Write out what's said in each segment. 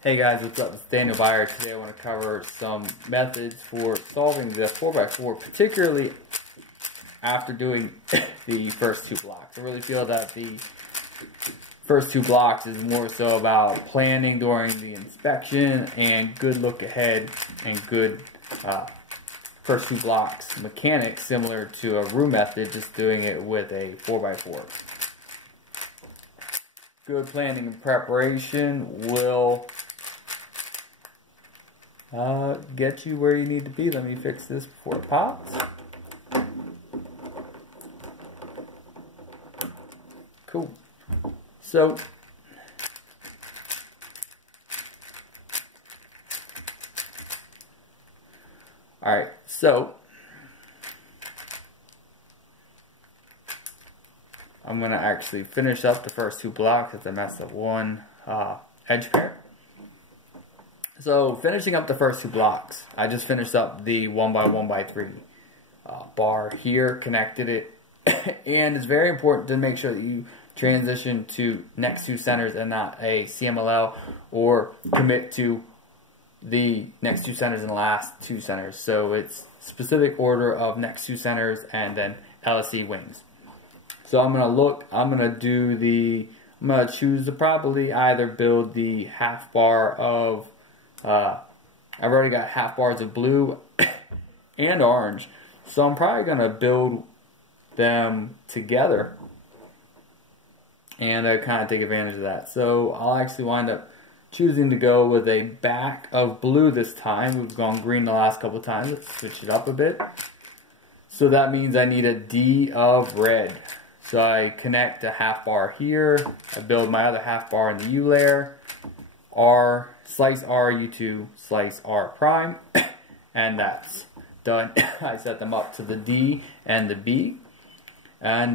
Hey guys, what's up? It's Daniel Byer. Today I want to cover some methods for solving the 4x4, particularly after doing the first two blocks. I really feel that the first two blocks is more so about planning during the inspection and good look ahead and good first two blocks mechanics, similar to a room method, just doing it with a 4x4. Good planning and preparation will get you where you need to be. Let me fix this before it pops. Cool. So, alright, so I'm going to actually finish up the first two blocks as I messed up one edge pair. So finishing up the first two blocks, I just finished up the 1x1x3 bar here, connected it, and it's very important to make sure that you transition to next two centers and not a CMLL, or commit to the next two centers and the last two centers. So it's specific order of next two centers and then LSE wings. So I'm gonna choose to probably either build the half bar of I've already got half bars of blue and orange, so I'm probably going to build them together and kind of take advantage of that. So I'll actually wind up choosing to go with a back of blue this time. We've gone green the last couple of times. Let's switch it up a bit. So that means I need a D of red. So I connect a half bar here. I build my other half bar in the U layer. R, slice R, U2, slice R prime, and that's done. I set them up to the D and the B, and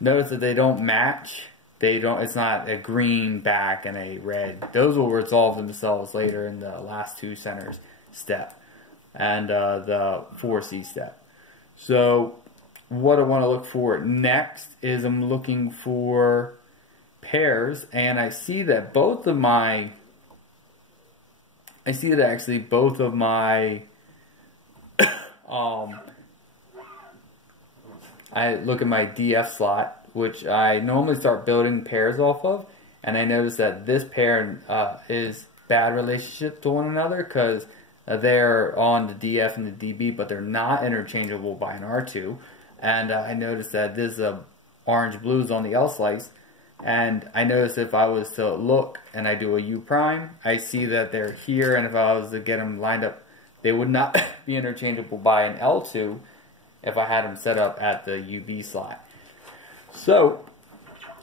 notice that they don't match. It's not a green back and a red. Those will resolve themselves later in the last two centers step and the 4C step. So what I want to look for next is I'm looking for pairs, and I see that both of my I look at my DF slot, which I normally start building pairs off of, and I notice that this pair is bad relationship to one another because they're on the DF and the DB, but they're not interchangeable by an R2. And I noticed that this orange blue is on the L slice. And I notice if I was to look and I do a U prime, I see that they're here, and if I was to get them lined up, they would not be interchangeable by an L2 if I had them set up at the UB slot. So,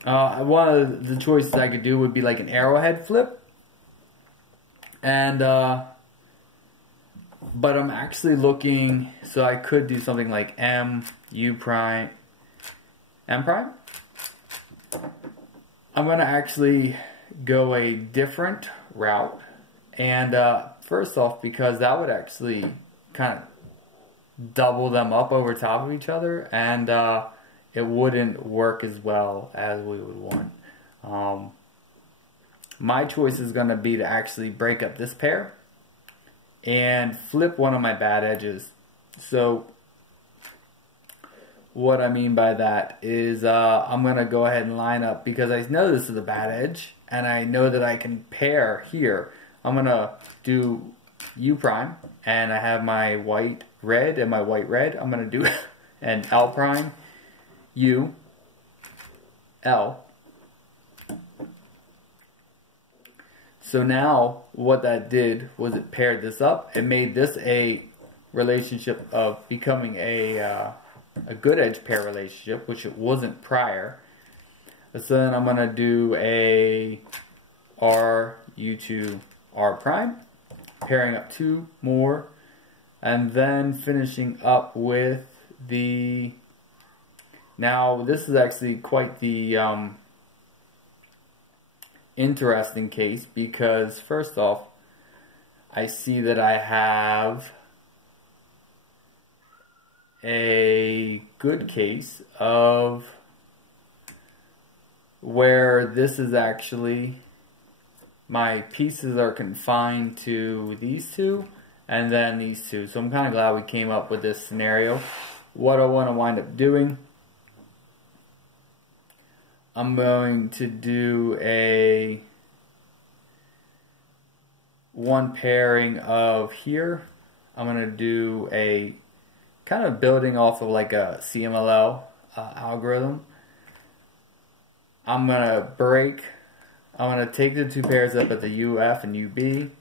one of the choices I could do would be like an arrowhead flip. And, but I'm actually looking, so I could do something like M, U prime, M prime. I'm going to actually go a different route, and first off, because that would actually kind of double them up over top of each other, and it wouldn't work as well as we would want. My choice is going to be to actually break up this pair and flip one of my bad edges. So what I mean by that is I'm going to go ahead and line up, because I know this is a bad edge and I know that I can pair here. I'm going to do U prime, and I have my white red and my white red. I'm going to do an L prime, U, L. So now what that did was it paired this up. It made this a relationship of becoming a good edge pair relationship, which it wasn't prior. So then I'm going to do a R, U2, R prime, pairing up two more, and then finishing up with the, now this is actually quite the interesting case, because first off, I see that I have a good case of where this is actually my pieces are confined to these two and then these two. So I'm kind of glad we came up with this scenario. What I want to wind up doing, I'm going to do a one pairing of here. I'm going to do a kind of building off of like a CMLL algorithm. I'm going to take the two pairs up at the UF and UB.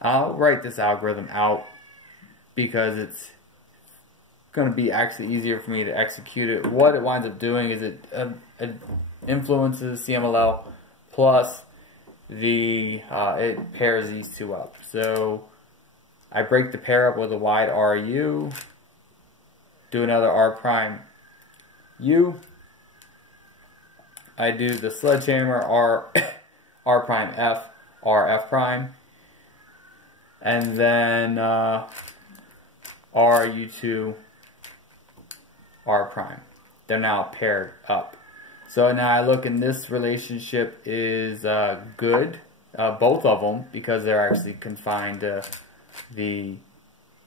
I'll write this algorithm out because it's going to be actually easier for me to execute it. What it winds up doing is it influences CMLL plus it pairs these two up. So I break the pair up with a wide RU, do another R prime U. I do the sledgehammer R prime F, R F prime, and then R U2 R prime. They're now paired up. So now I look, and this relationship is good, both of them, because they're actually confined to the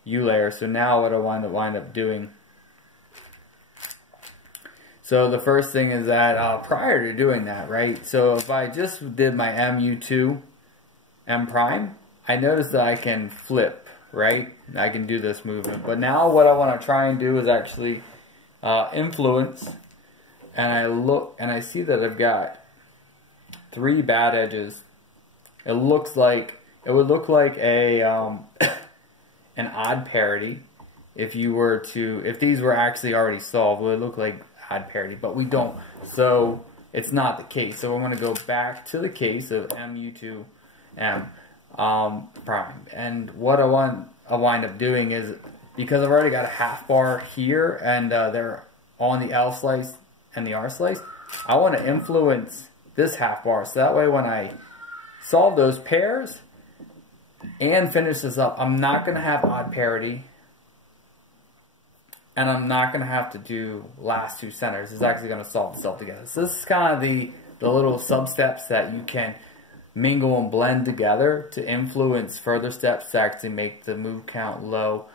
U layer. So now what I wind up doing, so the first thing is that prior to doing that, right, so if I just did my MU2 M prime, I notice that I can flip, right? I can do this movement. But now what I want to try and do is actually influence, and I look and I see that I've got 3 bad edges. It would look like a an odd parity if these were actually already solved. It would look like odd parity, but we don't, so it's not the case. So I'm going to go back to the case of MU2 M prime, and what I wind up doing is, because I've already got a half bar here and they're on the L slice and the R slice, I want to influence this half bar, so that way when I solve those pairs and finish this up, I'm not going to have odd parity, and I'm not going to have to do last 2 centers. It's actually going to solve itself together. So this is kind of the little sub-steps that you can mingle and blend together to influence further steps to actually make the move count low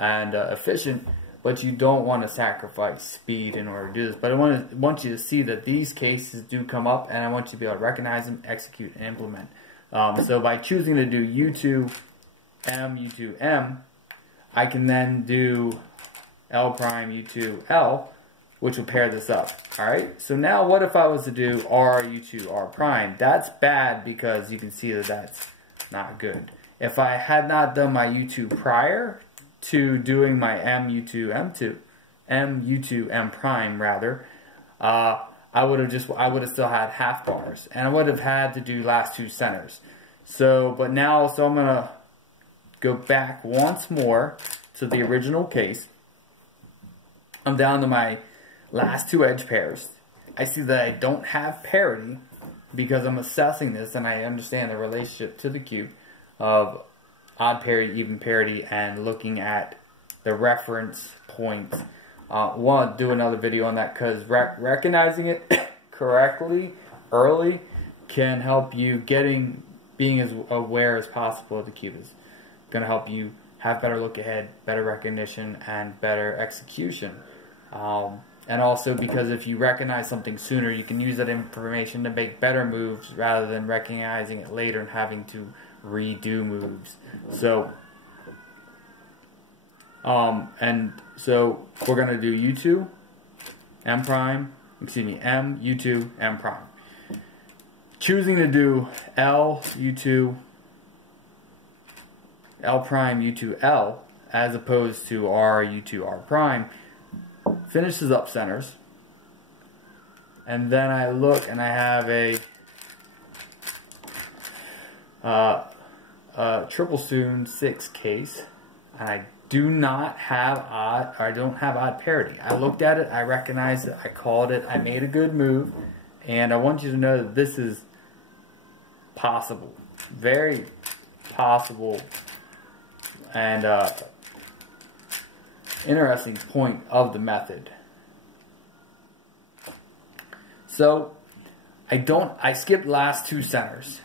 and efficient, but you don't want to sacrifice speed in order to do this. But I want you to see that these cases do come up, and I want you to be able to recognize them, execute, and implement. So by choosing to do U2 M, U2 M, I can then do L prime U2 L, which will pair this up. Alright, so now what if I was to do R U2 R prime? That's bad because you can see that that's not good. If I had not done my U2 prior to doing my MU2 M2, MU2 M prime rather, I would have still had half bars, and I would have had to do last 2 centers. So I'm gonna go back once more to the original case. I'm down to my last 2 edge pairs. I see that I don't have parity because I'm assessing this and I understand the relationship to the cube of odd parity, even parity, and looking at the reference points. I want to do another video on that because recognizing it correctly early can help you being as aware as possible of the cube is going to help you have better look ahead, better recognition, and better execution. And also because if you recognize something sooner, you can use that information to make better moves rather than recognizing it later and having to redo moves. So, so we're going to do U2, M prime, excuse me, M, U2, M prime. Choosing to do L, U2, L prime, U2, L, as opposed to R, U2, R prime, finishes up centers, and then I look and I have a triple soon 6 case, and I do not have odd, or I don't have odd parity. I looked at it, I recognized it, I called it, I made a good move, and I want you to know that this is possible, very possible, and interesting point of the method. So I skipped last 2 centers.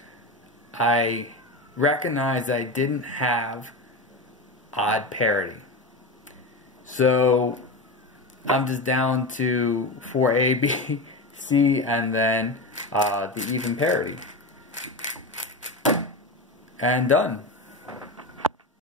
I recognized I didn't have odd parity. So I'm just down to 4A, B, C, and then the even parity. And done.